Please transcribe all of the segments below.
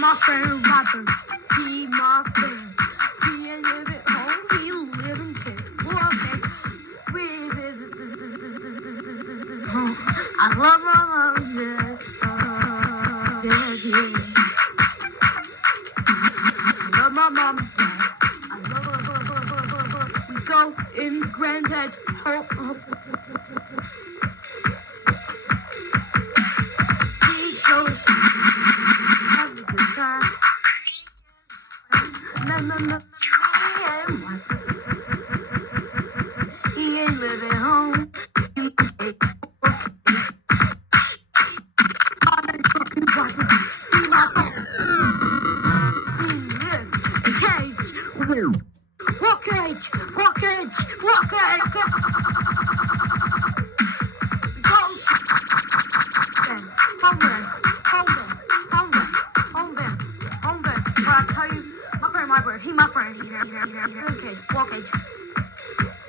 my friend Robert. He my friend. He ain't live at home. He live in Kent. Okay. We visit. I love my mom. Yeah. Yeah. I love my mom. Yeah. I love her. We go in Granddad's home. He's so sweet. Have a good time. He ain't living home. He my friend. Okay, walk age.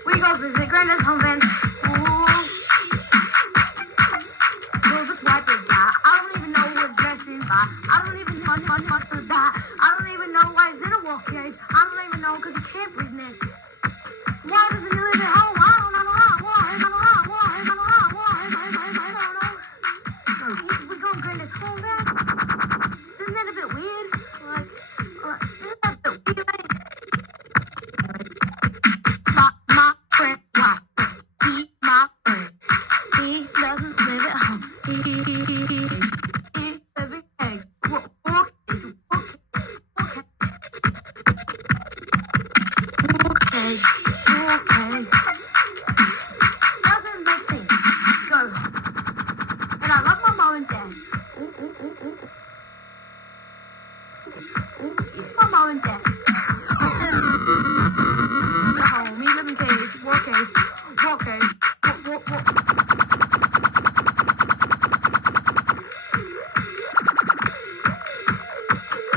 We go visit Granddad's home van. So this white big guy, I don't even know what Jesse's by. I don't even know much of that. I don't even know why he's in a walk cage. I don't even know because he can't breathe in it. Why doesn't he live at home? I don't know. We go to Granddad's home van. Isn't that a bit weird? Isn't that a bit weird? My friend, why? He my friend. He doesn't live at home. He lives in walk cage. Okay. Doesn't make sense. Go. And I love my mom and dad. My mom and dad. Home. He lives in cage. Walk cage.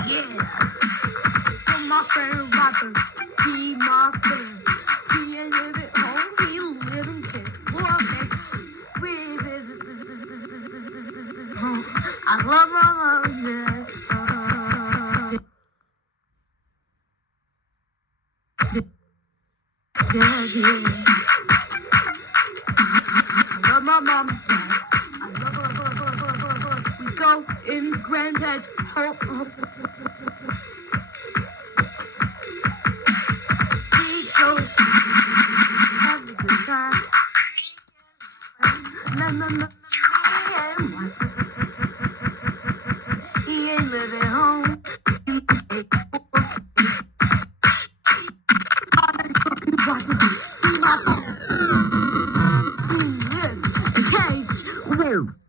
Yeah. So my friend Robert. He my friend. He ain't live at home. He live in Kent. Okay. We visit. I love my mom. Yeah. I love my mom. I love her. We go in Granddad's home. He's so sweet. Have a good time. He ain't living home. He lives in a cage.